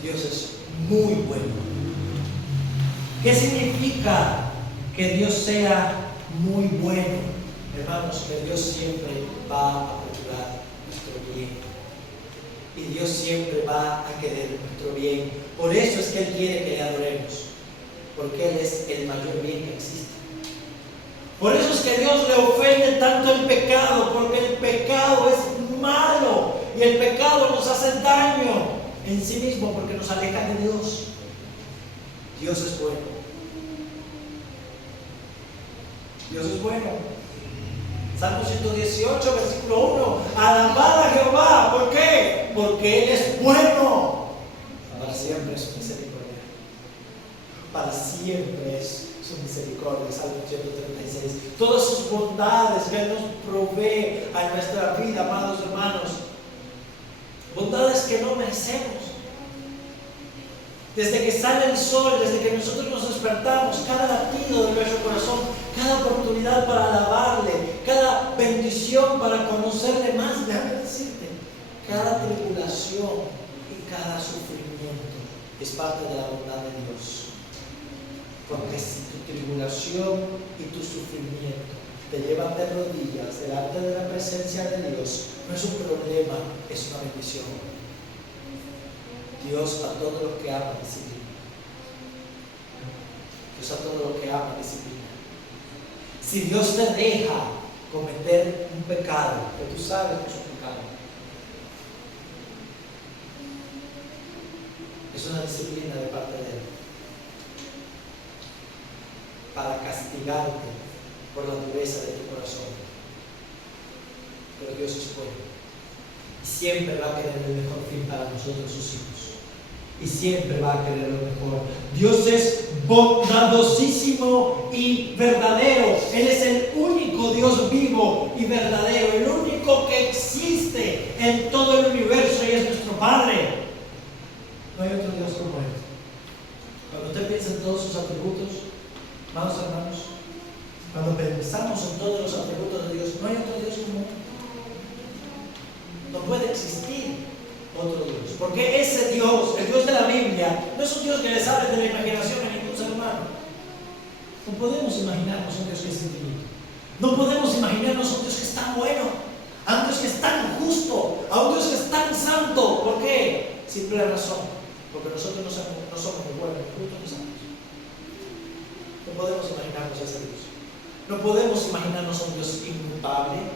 Dios es muy bueno. ¿Qué significa que Dios sea muy bueno? Hermanos, que Dios siempre va a procurar nuestro bien. Y Dios siempre va a querer nuestro bien. Por eso es que Él quiere que le adoremos, porque Él es el mayor bien que existe. Por eso es que Dios le ofende tanto el pecado, porque el pecado es malo y el pecado nos hace daño en sí mismo porque nos aleja de Dios. Dios es bueno. Dios es bueno. Salmo 118, versículo 1. Alabad a Jehová. ¿Por qué? Porque Él es bueno. Para siempre es su misericordia. Para siempre es su misericordia. Salmo 136. Todas sus bondades que Él nos provee a nuestra vida, amados hermanos. Bondades que no merecemos. Desde que sale el sol, desde que nosotros nos despertamos, cada latido de nuestro corazón, cada oportunidad para alabarle, cada bendición para conocerle más, déjame decirte, cada tribulación y cada sufrimiento es parte de la bondad de Dios. Porque si tu tribulación y tu sufrimiento te llevan de rodillas delante de la presencia de Dios, no es un problema, es una bendición. Dios a todo lo que ama disciplina. Dios a todo lo que ama disciplina. Si Dios te deja cometer un pecado, que tú sabes que es un pecado, es una disciplina de parte de Él para castigarte por la dureza de tu corazón. Pero Dios es bueno y siempre va a querer el mejor fin para nosotros, sus hijos. Y siempre va a querer lo mejor. Dios es bondadosísimo y verdadero. Él es el único Dios vivo y verdadero, el único que existe en todo el universo y es nuestro Padre. No hay otro Dios como Él. Cuando usted piensa en todos sus atributos, amados hermanos, cuando pensamos en todos los atributos de Dios, no hay otro Dios como Él. No puede existir otro Dios, porque ese Dios, el Dios de la Biblia, no es un Dios que le sale de la imaginación a ningún ser humano. No podemos imaginarnos un Dios que es infinito. No podemos imaginarnos un Dios que es tan bueno, a un Dios que es tan justo, a un Dios que es tan santo. ¿Por qué? Simple razón, porque nosotros no somos ni buenos, ni justos, ni santos. No podemos imaginarnos a ese Dios. No podemos imaginarnos a un Dios inmutable,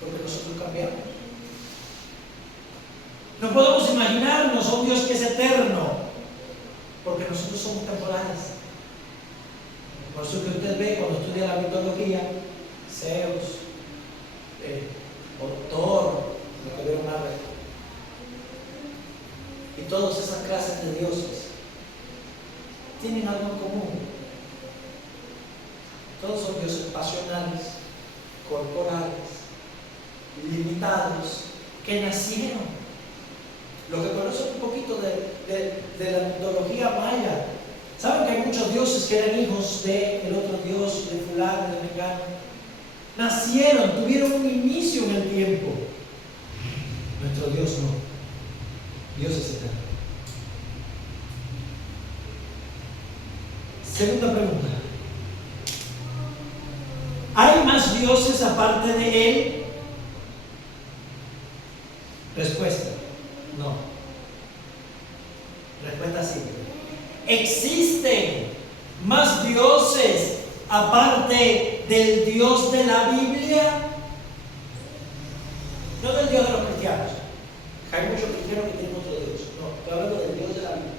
porque nosotros cambiamos. No podemos imaginarnos a un Dios que es eterno, porque nosotros somos temporales. Por eso que usted ve cuando estudia la mitología, Zeus, Thor, lo que vieron Marvel, y todas esas clases de dioses tienen algo en común. Todos son dioses pasionales, corporales, limitados, que nacieron. Los que conocen un poquito de la mitología maya, saben que hay muchos dioses que eran hijos del otro dios, de fulano, de mengano. Nacieron, tuvieron un inicio en el tiempo. Nuestro Dios no. Dios es eterno. Segunda pregunta. ¿Hay más dioses aparte de Él? Respuesta. No. Respuesta simple. ¿Existen más dioses aparte del Dios de la Biblia? No del Dios de los cristianos. Hay muchos cristianos que tienen otro Dios. No, estoy hablando del Dios de la Biblia.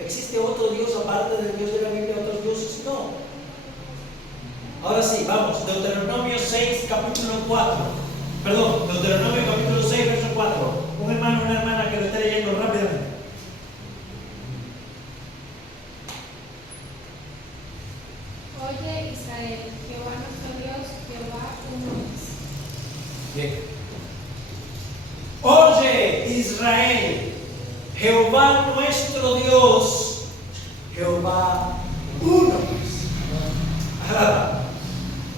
¿Existe otro Dios aparte del Dios de la Biblia? ¿Otros dioses? No. Ahora sí, vamos. Deuteronomio 6, capítulo 4. Perdón, Deuteronomio capítulo 6, verso 4. Un hermano o una hermana que lo esté leyendo rápidamente. Oye Israel, Jehová nuestro Dios, Jehová uno es. Bien. Oye Israel, Jehová nuestro Dios, Jehová uno es.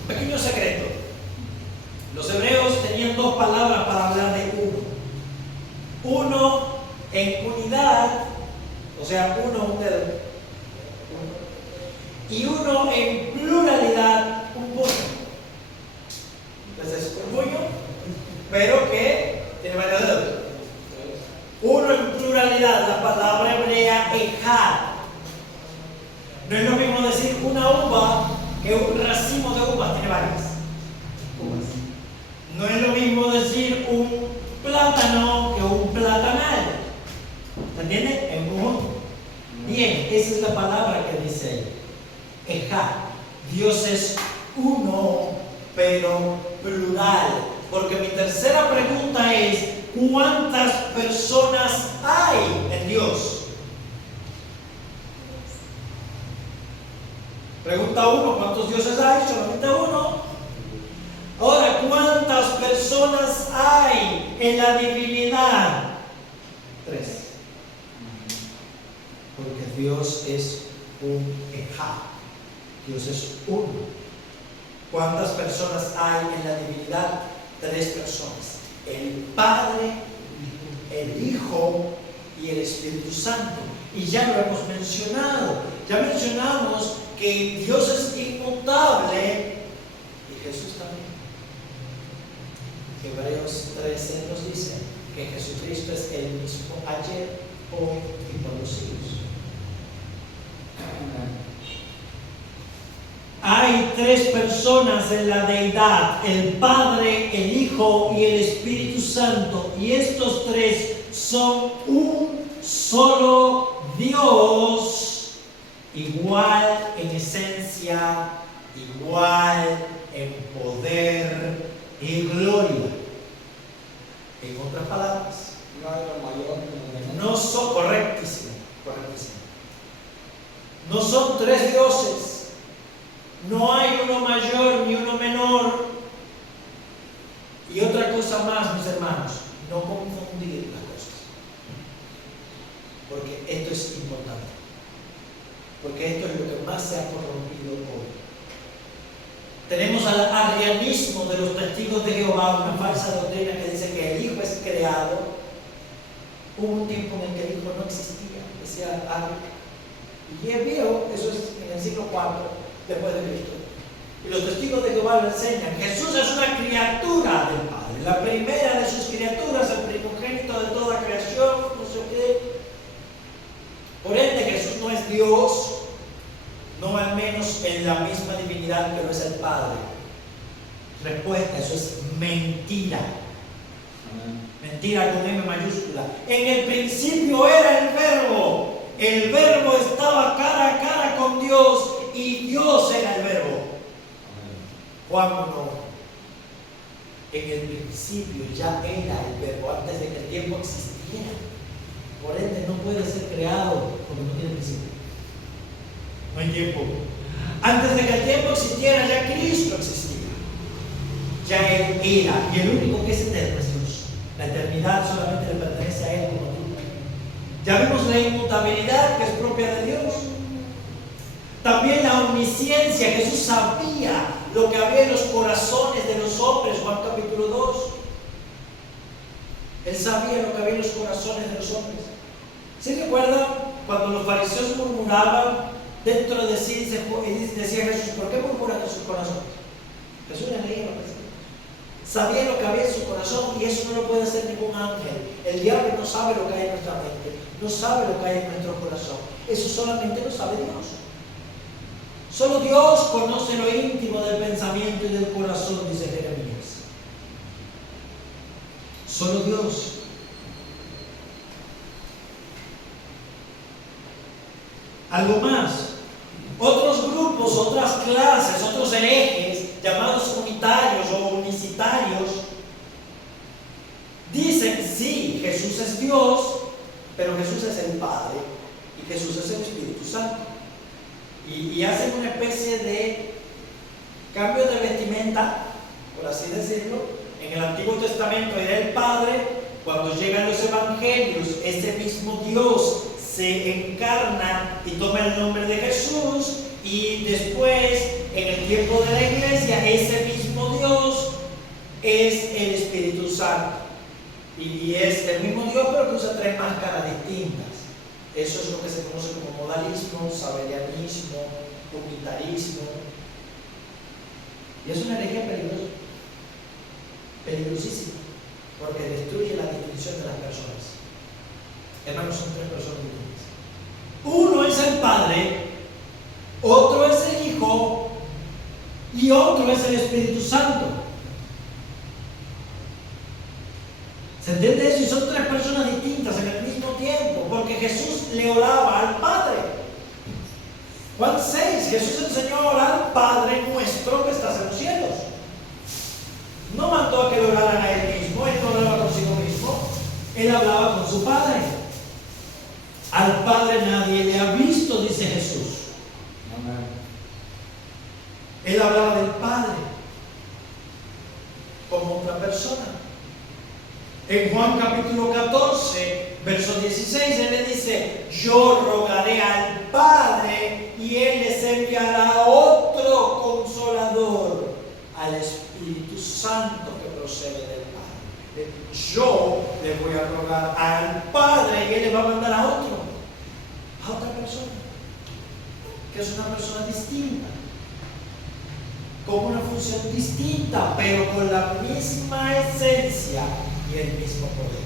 Pequeño secreto. Los hebreos tenían dos palabras para hablar de uno. Uno en unidad, o sea, uno, un dedo. Y uno en pluralidad, un puño. Entonces, un puño, pero que tiene varios dedos. Uno en pluralidad, la palabra hebrea ejad. No es lo mismo decir una uva que un racimo de uvas, tiene varias uvas. No es lo mismo decir un plátano que un platanal. ¿Se entiende? En conjunto. Bien, esa es la palabra que dice ahí. Ejad. Dios es uno, pero plural. Porque mi tercera pregunta es: ¿cuántas personas hay en Dios? Pregunta 1, ¿cuántos dioses hay? Solamente uno. Ahora, ¿cuántas personas hay en la divinidad? 3. Porque Dios es un ejad. Dios es uno. ¿Cuántas personas hay en la divinidad? 3 personas. El Padre, el Hijo y el Espíritu Santo. Y ya lo hemos mencionado. Ya mencionamos que Dios es inmutable y Jesús también. Hebreos 13 nos dice que Jesucristo es el mismo ayer, hoy y por los siglos. Hay 3 personas en la deidad: el Padre, el Hijo y el Espíritu Santo. Y estos 3 son un solo Dios, igual en esencia, igual en poder y gloria. En otras palabras, No hay lo mayor ni lo menor. no son correctísimo. mayor ni uno menor. Y otra cosa más, mis hermanos, no confundir las cosas. Porque esto es importante. Porque esto es lo que más se ha corrompido hoy. Tenemos al arrianismo de los testigos de Jehová, una falsa doctrina que dice que el Hijo es creado. Hubo un tiempo en el que el Hijo no existía, decía algo. Y es viejo, eso es en el siglo IV después de Cristo. Y los testigos de Jehová lo enseñan. Jesús es una criatura del Padre, la primera de sus criaturas, el primogénito de toda creación, no sé qué. Por ende, Jesús no es Dios, no al menos en la misma divinidad, pero es el Padre. Respuesta, eso es mentira. Mentira con M mayúscula. En el principio era el Verbo estaba cara a cara con Dios y Dios era el Verbo. Juan 1. En el principio ya era el Verbo, antes de que el tiempo existiera. Por ende no puede ser creado porque no tiene principio. No hay tiempo. Antes de que el tiempo existiera, ya Cristo existía. Ya Él era. Y el único que es eterno es Dios. La eternidad solamente le pertenece a Él como tú. Ya vimos la inmutabilidad que es propia de Dios. También la omnisciencia. Jesús sabía lo que había en los corazones de los hombres. Juan capítulo 2. Él sabía lo que había en los corazones de los hombres. ¿Sí recuerdan cuando los fariseos murmuraban dentro de sí? Decía Jesús, ¿por qué murmuran en sus corazones? Jesús les leía lo que decía. Sabía lo que había en su corazón y eso no lo puede hacer ningún ángel. El diablo no sabe lo que hay en nuestra mente, no sabe lo que hay en nuestro corazón. Eso solamente lo sabe Dios. Solo Dios conoce lo íntimo del pensamiento y del corazón, dice Jeremías. Solo Dios. Algo más. Otros grupos, otras clases, otros herejes llamados unitarios o unicitarios dicen sí, Jesús es Dios, pero Jesús es el Padre y Jesús es el Espíritu Santo. Y hacen una especie de cambio de vestimenta, por así decirlo. En el Antiguo Testamento era el Padre, cuando llegan los evangelios, ese mismo Dios se encarna y toma el nombre de Jesús, y después, en el tiempo de la iglesia, ese mismo Dios es el Espíritu Santo. Y es el mismo Dios, pero que usa tres máscaras distintas. Eso es lo que se conoce como modalismo, sabelianismo, unitarismo. Y es una herejía peligrosa, peligrosísima, porque destruye la distinción de las personas. Hermanos, son tres personas distintas. Uno es el Padre, otro es el Hijo y otro es el Espíritu Santo. ¿Se entiende eso? Y son tres personas distintas en el mismo tiempo, porque Jesús le oraba al Padre. Juan 6, Jesús enseñó a orar al Padre nuestro que estás en los cielos. No mandó a que le oraran a Él mismo, Él no oraba consigo mismo, Él hablaba con su Padre. Al Padre nadie le ha visto, dice Jesús. Amén. Él hablaba del Padre como otra persona. En Juan capítulo 14, verso 16, Él le dice: yo rogaré al Padre y Él les enviará otro Consolador, al Espíritu Santo que procede del Padre. Yo le voy a rogar al Padre y Él le va a mandar a otra persona, que es una persona distinta, con una función distinta, pero con la misma esencia y el mismo poder.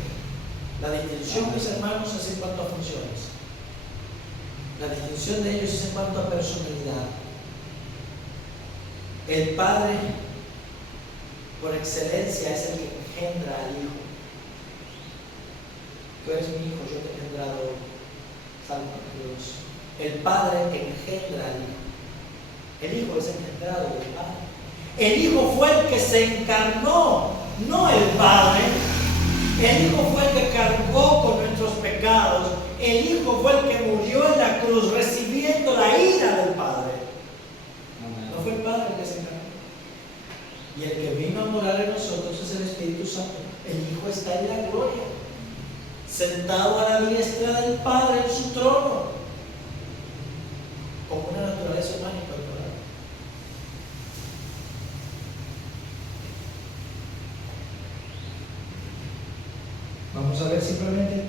La distinción, mis hermanos, es en cuanto a funciones. La distinción de ellos es en cuanto a personalidad. El Padre, por excelencia, es el que engendra al Hijo. Tú eres mi Hijo, yo te he engendrado hoy. Salmo 2. El Padre engendra al Hijo. El Hijo es engendrado del Padre. El Hijo fue el que se encarnó, no el Padre. El Hijo fue el que cargó con nuestros pecados. El Hijo fue el que murió en la cruz recibiendo la ira del Padre. No fue el Padre el que se encarnó. Y el que vino a morar en nosotros es el Espíritu Santo. El Hijo está en la gloria, sentado a la diestra del Padre en su trono, con una naturaleza humana incorporada. Vamos a ver simplemente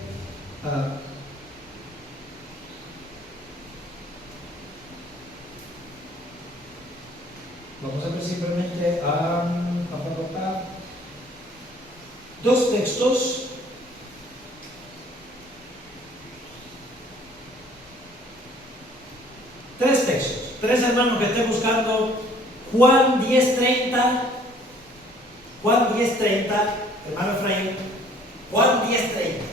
dos textos. Tres textos. Tres hermanos que estén buscando Juan 10:30. Juan 10:30, hermano Efraín. Juan 10:30.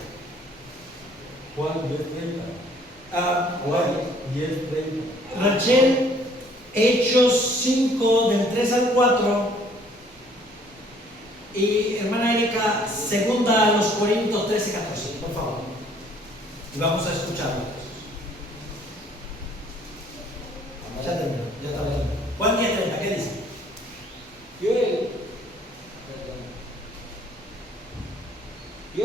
Juan 10:30. Juan Juan 10:30. Rachel, Hechos 5, del 3 al 4. Y hermana Erika, segunda a los Corintios 13:14, por favor. Y vamos a escucharlo. Ya terminó, ya está bien. Juan 10:30, ¿qué dice? Yo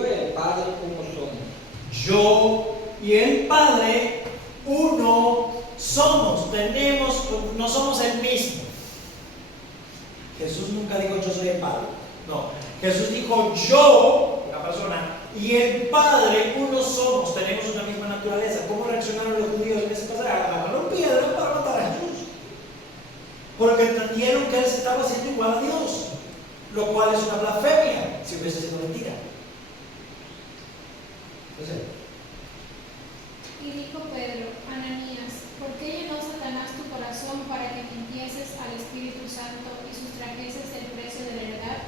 y el Padre uno somos. Yo y el Padre uno somos. No somos el mismo. Jesús nunca dijo yo soy el Padre. No. Jesús dijo yo, una persona, y el Padre uno somos. Tenemos una misma naturaleza. ¿Cómo reaccionaron los judíos en ese pasaje? Agarraron piedras para matar a Jesús, porque entendieron que él se estaba haciendo igual a Dios, lo cual es una blasfemia si hubiese sido mentira. Y dijo Pedro, Ananías, ¿por qué llenó Satanás tu corazón para que mintieses al Espíritu Santo y sustrajeses el precio de la heredad,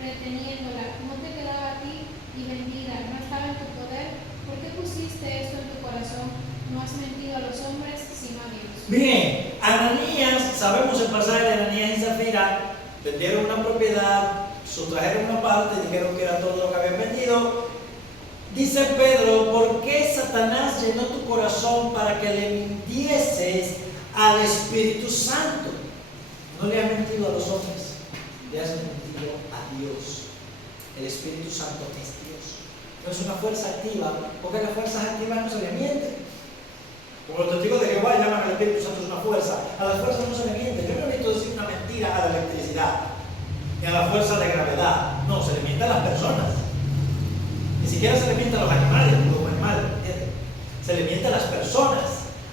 reteniéndola? ¿No te quedaba a ti y vendida? ¿No estaba en tu poder? ¿Por qué pusiste esto en tu corazón? No has mentido a los hombres, sino a Dios. Bien, Ananías, sabemos el pasaje de Ananías y Zafira, vendieron una propiedad, sustrajeron una parte, dijeron que era todo lo que habían vendido. Dice Pedro, ¿por qué Satanás llenó tu corazón para que le mintieses al Espíritu Santo? No le has mentido a los hombres, le has mentido a Dios. El Espíritu Santo es Dios. No es una fuerza activa, porque las fuerzas activas no se le mienten. Como los testigos de Jehová llaman al Espíritu Santo es una fuerza, a las fuerzas no se le miente. Yo no necesito decir una mentira a la electricidad, ni a la fuerza de gravedad. No, se le miente a las personas. Ni siquiera se le miente a los animales, como animales, ¿entiendes? Se le miente a las personas.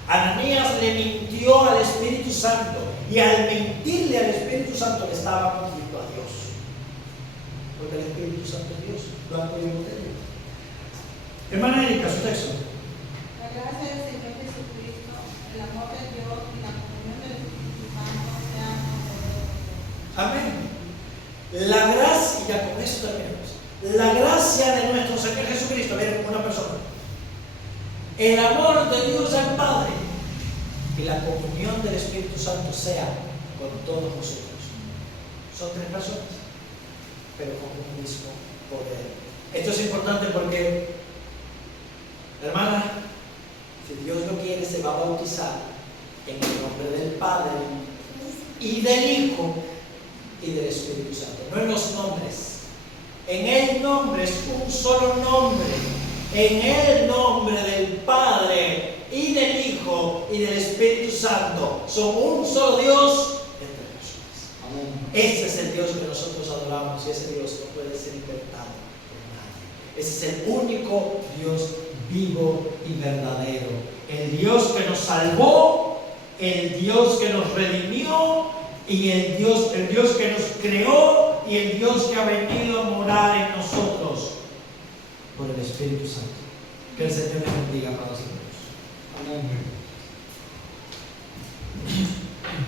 Ananías le mintió al Espíritu Santo, y al mentirle al Espíritu Santo le estaba mintiendo a Dios, porque el Espíritu Santo es Dios, blanco y botella. Hermana Erika, su texto. La gracia del Señor Jesucristo, el amor de Dios y la comunión del Espíritu Santo sean con todos. Amén. La gracia, y ya con eso terminamos. La gracia de nuestro Señor Jesucristo, miren, una persona. El amor de Dios al Padre y la comunión del Espíritu Santo sea con todos nosotros. Son tres personas, pero con un mismo poder. Esto es importante porque, hermana, si Dios lo quiere, se va a bautizar en el nombre del Padre y del Hijo y del Espíritu Santo. No en los nombres. En el nombre es un solo nombre. En el nombre del Padre y del Hijo y del Espíritu Santo. Son un solo Dios en tres personas. Amén. Ese es el Dios que nosotros adoramos, y ese Dios no puede ser inventado por nadie. Ese es el único Dios vivo y verdadero. El Dios que nos salvó, el Dios que nos redimió, y el Dios que nos creó, y el Dios que ha venido a morar en nosotros por el Espíritu Santo. Que el Señor les bendiga para siempre. Amén.